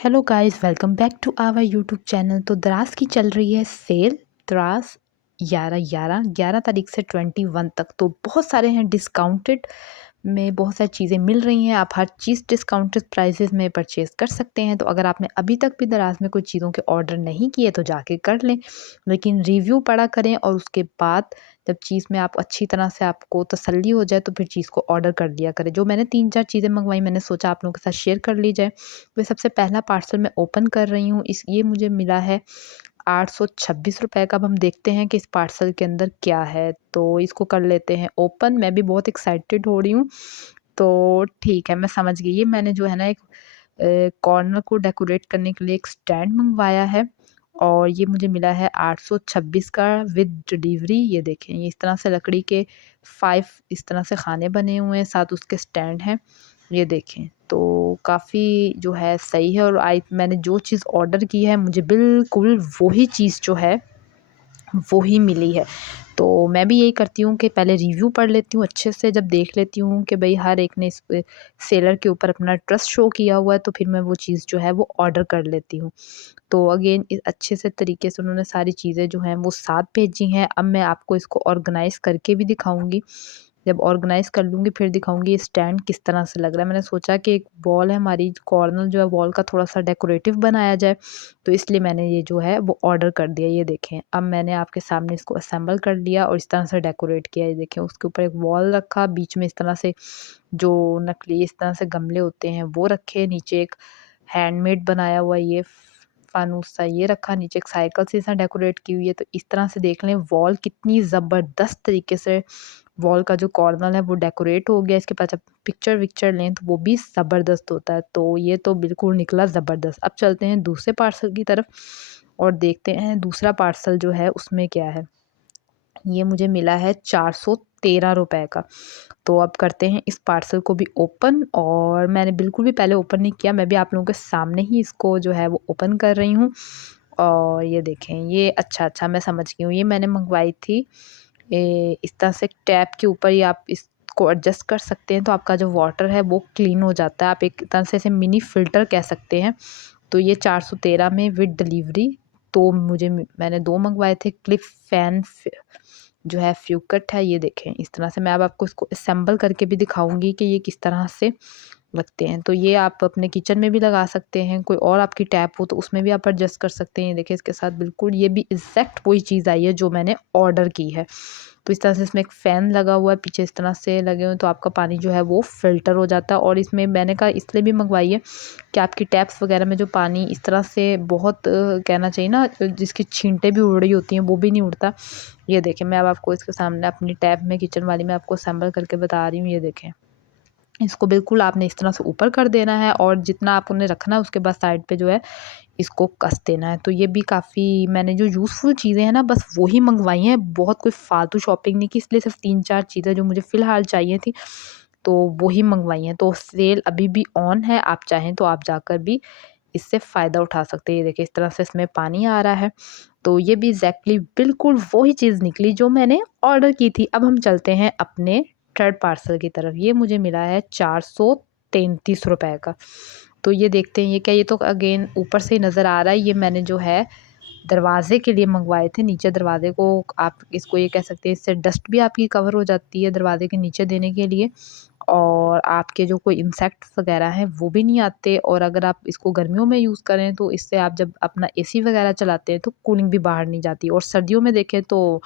Hello guys, welcome back to our YouTube channel. तो दराज की चल रही है सेल। दराज 11 तारीख से 21 तक तो बहुत सारे हैं डिस्काउंटेड में, बहुत सारी चीज़ें मिल रही हैं। आप हर चीज़ डिस्काउंटेड प्राइसेस में परचेज़ कर सकते हैं। तो अगर आपने अभी तक भी दराज में कोई चीज़ों के ऑर्डर नहीं किए तो जाके कर लें, लेकिन रिव्यू पढ़ा करें और उसके बाद जब चीज़ में आप अच्छी तरह से आपको तसल्ली हो जाए तो फिर चीज़ को ऑर्डर कर लिया करें। जो मैंने 3-4 चीज़ें मंगवाई, मैंने सोचा आप लोगों के साथ शेयर कर ली जाए। तो सबसे पहला पार्सल मैं ओपन कर रही हूँ। ये मुझे मिला है ₹826 का। अब हम देखते हैं कि इस पार्सल के अंदर क्या है, तो इसको कर लेते हैं ओपन। मैं भी बहुत एक्साइटेड हो रही हूँ। तो ठीक है, मैं समझ गई। ये मैंने जो है ना एक कॉर्नर को डेकोरेट करने के लिए एक स्टैंड मँगवाया है और ये मुझे मिला है 826 का विद डिलीवरी। ये देखें, ये इस तरह से लकड़ी के 5 इस तरह से खाने बने हुए हैं, साथ उसके स्टैंड हैं। ये देखें, तो काफ़ी जो है सही है। और मैंने जो चीज़ ऑर्डर की है मुझे बिल्कुल वही चीज़ जो है वो ही मिली है। तो मैं भी यही करती हूँ कि पहले रिव्यू पढ़ लेती हूँ अच्छे से, जब देख लेती हूँ कि भई हर एक ने इस सेलर के ऊपर अपना ट्रस्ट शो किया हुआ है, तो फिर मैं वो चीज़ जो है वो ऑर्डर कर लेती हूँ। तो अगेन अच्छे से तरीके से उन्होंने सारी चीज़ें जो हैं वो साथ भेजी हैं। अब मैं आपको इसको ऑर्गेनाइज़ करके भी दिखाऊँगी। जब ऑर्गेनाइज़ कर लूँगी फिर दिखाऊँगी ये स्टैंड किस तरह से लग रहा है। मैंने सोचा कि एक वॉल है हमारी, कॉर्नर जो है वॉल का थोड़ा-सा डेकोरेटिव बनाया जाए, तो इसलिए मैंने ये जो है वो ऑर्डर कर दिया। ये देखें, अब मैंने आपके सामने इसको असेंबल कर लिया और इस तरह से डेकोरेट किया। ये देखें, उसके ऊपर एक वॉल रखा, बीच में इस तरह से जो नकली इस तरह से गमले होते हैं वो रखे, नीचे एक हैंडमेड बनाया हुआ ये फानूस सा ये रखा, नीचे एक साइकिल से ऐसा डेकोरेट की हुई है। तो इस तरह से देख लें वॉल कितनी ज़बरदस्त तरीके से, वॉल का जो कॉर्नर है वो डेकोरेट हो गया। इसके पास आप पिक्चर विक्चर लें तो वो भी ज़बरदस्त होता है। तो ये तो बिल्कुल निकला ज़बरदस्त। अब चलते हैं दूसरे पार्सल की तरफ और देखते हैं दूसरा पार्सल जो है उसमें क्या है। ये मुझे मिला है ₹413 का। तो अब करते हैं इस पार्सल को भी ओपन, और मैंने बिल्कुल भी पहले ओपन नहीं किया, मैं भी आप लोगों के सामने ही इसको जो है वो ओपन कर रही हूँ। और ये देखें, ये अच्छा मैं समझ गई हूँ। ये मैंने मंगवाई थी इस तरह से टैप के ऊपर ही आप इसको एडजस्ट कर सकते हैं, तो आपका जो वाटर है वो क्लीन हो जाता है। आप एक तरह से इसे मिनी फ़िल्टर कह सकते हैं। तो ये 413 में विद डिलीवरी। तो मैंने 2 मंगवाए थे। क्लिप फ़ैन जो है फ्यूकट है। ये देखें, इस तरह से मैं अब आपको इसको असेंबल करके भी दिखाऊँगी कि ये किस तरह से लगते हैं। तो ये आप अपने किचन में भी लगा सकते हैं, कोई और आपकी टैप हो तो उसमें भी आप एडजस्ट कर सकते हैं। देखिए इसके साथ बिल्कुल ये भी एग्ज़ैक्ट वही चीज़ आई है जो मैंने ऑर्डर की है। तो इस तरह से इसमें एक फ़ैन लगा हुआ है, पीछे इस तरह से लगे हुए हैं, तो आपका पानी जो है वो फ़िल्टर हो जाता है। और इसमें मैंने कहा इसलिए भी मंगवाई है कि आपकी टैप्स वग़ैरह में जो पानी इस तरह से बहुत कहना चाहिए ना, जिसकी छींटें भी उड़ रही होती हैं वो भी नहीं उड़ता। ये देखें, मैं अब आपको इसके सामने अपनी टैप में, किचन वाली में आपको असेंबल करके बता रही हूँ। ये देखें, इसको बिल्कुल आपने इस तरह से ऊपर कर देना है और जितना आपने रखना है उसके बाद साइड पे जो है इसको कस देना है। तो ये भी काफ़ी, मैंने जो यूज़फुल चीज़ें हैं ना बस वही मंगवाई हैं, बहुत कोई फ़ालतू शॉपिंग नहीं की, इसलिए सिर्फ 3-4 चीज़ें जो मुझे फ़िलहाल चाहिए थी तो वही मंगवाई हैं। तो सेल अभी भी ऑन है, आप चाहें तो आप जाकर भी इससे फ़ायदा उठा सकते हैं। ये देखिए, इस तरह से इसमें पानी आ रहा है। तो ये भी एग्ज़ैक्टली बिल्कुल वही चीज़ निकली जो मैंने ऑर्डर की थी। अब हम चलते हैं अपने थर्ड पार्सल की तरफ। ये मुझे मिला है ₹433 का। तो ये देखते हैं ये क्या, ये तो अगेन ऊपर से ही नज़र आ रहा है। ये मैंने जो है दरवाज़े के लिए मंगवाए थे। नीचे दरवाज़े को आप इसको ये कह सकते हैं, इससे डस्ट भी आपकी कवर हो जाती है दरवाज़े के नीचे देने के लिए, और आपके जो कोई इंसेक्ट्स वग़ैरह हैं वो भी नहीं आते। और अगर आप इसको गर्मियों में यूज़ करें तो इससे आप जब अपना एसी वग़ैरह चलाते हैं तो कूलिंग भी बाहर नहीं जाती, और सर्दियों में देखें तो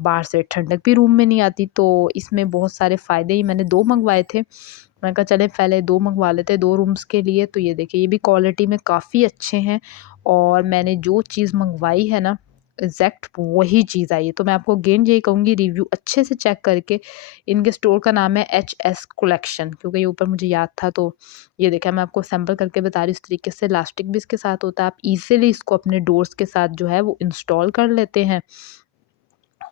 बाहर से ठंडक भी रूम में नहीं आती। तो इसमें बहुत सारे फ़ायदे ही, मैंने 2 मंगवाए थे। मैंने कहा चलें पहले 2 मंगवा लेते हैं 2 रूम्स के लिए। तो ये देखिए, ये भी क्वालिटी में काफ़ी अच्छे हैं और मैंने जो चीज़ मंगवाई है ना एग्ज़ैक्ट वही चीज़ आई है। तो मैं आपको अगेन यही कहूँगी, रिव्यू अच्छे से चेक करके। इनके स्टोर का नाम है एचएस कलेक्शन, क्योंकि ये ऊपर मुझे याद था। तो ये देखिए, मैं आपको सैंपल करके बता रही हूँ। इस तरीके से इलास्टिक भी इसके साथ होता है, आप ईज़िली इसको अपने डोर्स के साथ जो है वो इंस्टॉल कर लेते हैं।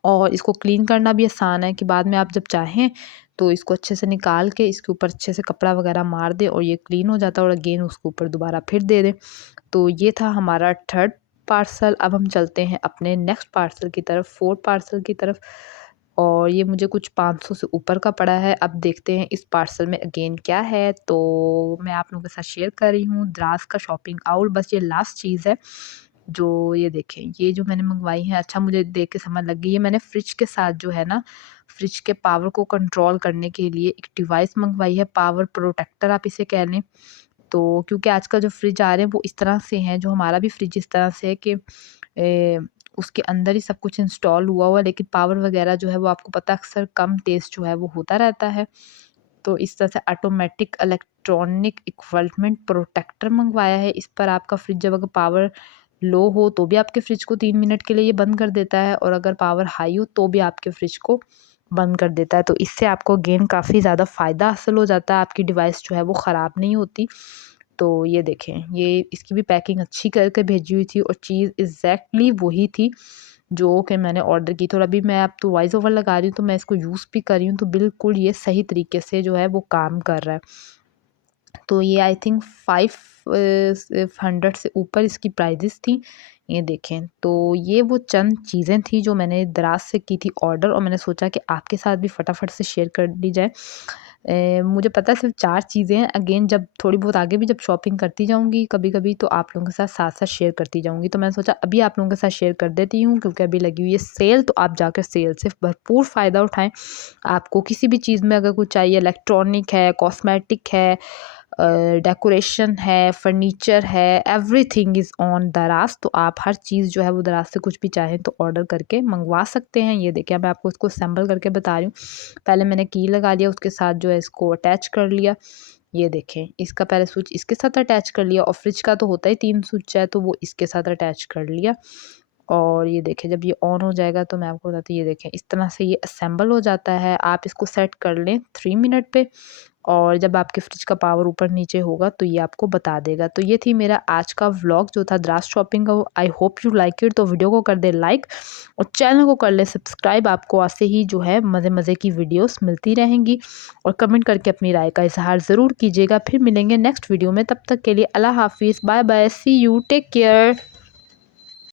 और इसको क्लीन करना भी आसान है कि बाद में आप जब चाहें तो इसको अच्छे से निकाल के इसके ऊपर अच्छे से कपड़ा वगैरह मार दें और ये क्लीन हो जाता है, और अगेन उसके ऊपर दोबारा फिर दे दें। तो ये था हमारा थर्ड पार्सल। अब हम चलते हैं अपने नेक्स्ट पार्सल की तरफ, फोर्थ पार्सल की तरफ। और ये मुझे कुछ 500 से ऊपर का पड़ा है। अब देखते हैं इस पार्सल में अगेन क्या है, तो मैं आप लोगों के साथ शेयर कर रही हूँ द्रास का शॉपिंग आउल। बस ये लास्ट चीज़ है जो ये देखें, ये जो मैंने मंगवाई है, अच्छा मुझे देख के समझ लग गई, ये मैंने फ्रिज के साथ जो है ना, फ्रिज के पावर को कंट्रोल करने के लिए एक डिवाइस मंगवाई है, पावर प्रोटेक्टर आप इसे कह लें। तो क्योंकि आजकल जो फ्रिज आ रहे हैं वो इस तरह से हैं, जो हमारा भी फ्रिज इस तरह से है कि उसके अंदर ही सब कुछ इंस्टॉल हुआ है, लेकिन पावर वगैरह जो है वो आपको पता है अक्सर कम तेज़ जो है वो होता रहता है। तो इस तरह से ऑटोमेटिक इलेक्ट्रॉनिक इक्विपमेंट प्रोटेक्टर मंगवाया है। इस पर आपका फ्रिज जब अगर पावर लो हो तो भी आपके फ्रिज को 3 मिनट के लिए ये बंद कर देता है, और अगर पावर हाई हो तो भी आपके फ्रिज को बंद कर देता है। तो इससे आपको अगेन काफ़ी ज़्यादा फ़ायदा हासिल हो जाता है, आपकी डिवाइस जो है वो ख़राब नहीं होती। तो ये देखें, ये इसकी भी पैकिंग अच्छी करके भेजी हुई थी, और चीज़ एग्जैक्टली वही थी जो कि मैंने ऑर्डर की थी। और अभी मैं अब तो वॉइस ओवर लगा रही हूँ, तो मैं इसको यूज़ भी कर रही हूँ, तो बिल्कुल ये सही तरीके से जो है वो काम कर रहा है। तो ये आई थिंक 500 से ऊपर इसकी प्राइजेस थी। ये देखें, तो ये वो चंद चीज़ें थी जो मैंने दराज से की थी ऑर्डर, और मैंने सोचा कि आपके साथ भी फटाफट से शेयर कर दी जाए। मुझे पता है सिर्फ 4 चीज़ें हैं, अगेन जब थोड़ी बहुत आगे भी जब शॉपिंग करती जाऊँगी कभी-कभी, तो आप लोगों के साथ साथ-साथ शेयर करती जाऊँगी। तो मैंने सोचा अभी आप लोगों के साथ शेयर कर देती हूँ, क्योंकि अभी लगी हुई है सेल, तो आप जाकर सेल से भरपूर फ़ायदा उठाएँ। आपको किसी भी चीज़ में अगर कुछ चाहिए, इलेक्ट्रॉनिक है, कॉस्मेटिक है, डेकोरेशन है, फर्नीचर है, एवरीथिंग इज़ ऑन दराज। तो आप हर चीज़ जो है वो दराज से कुछ भी चाहें तो ऑर्डर करके मंगवा सकते हैं। ये देखिए, मैं आपको इसको असेंबल करके बता रही हूँ। पहले मैंने की लगा लिया, उसके साथ जो है इसको अटैच कर लिया। ये देखें, इसका पहले स्विच इसके साथ अटैच कर लिया, और फ्रिज का तो होता ही 3 स्विच है, तो वो इसके साथ अटैच कर लिया। और ये देखें, जब ये ऑन हो जाएगा तो मैं आपको बताती हूँ, ये देखें इस तरह से ये असेंबल हो जाता है। आप इसको सेट कर लें 3 मिनट पे, और जब आपके फ्रिज का पावर ऊपर नीचे होगा तो ये आपको बता देगा। तो ये थी मेरा आज का व्लॉग जो था द्रास शॉपिंग का। I hope you like it. तो वीडियो को कर दे लाइक, और चैनल को कर ले सब्सक्राइब। आपको ऐसे ही जो है मज़े मज़े की वीडियोस मिलती रहेंगी, और कमेंट करके अपनी राय का इजहार ज़रूर कीजिएगा। फिर मिलेंगे नेक्स्ट वीडियो में, तब तक के लिए अल्लाह हाफिज़, bye bye, see you, take care.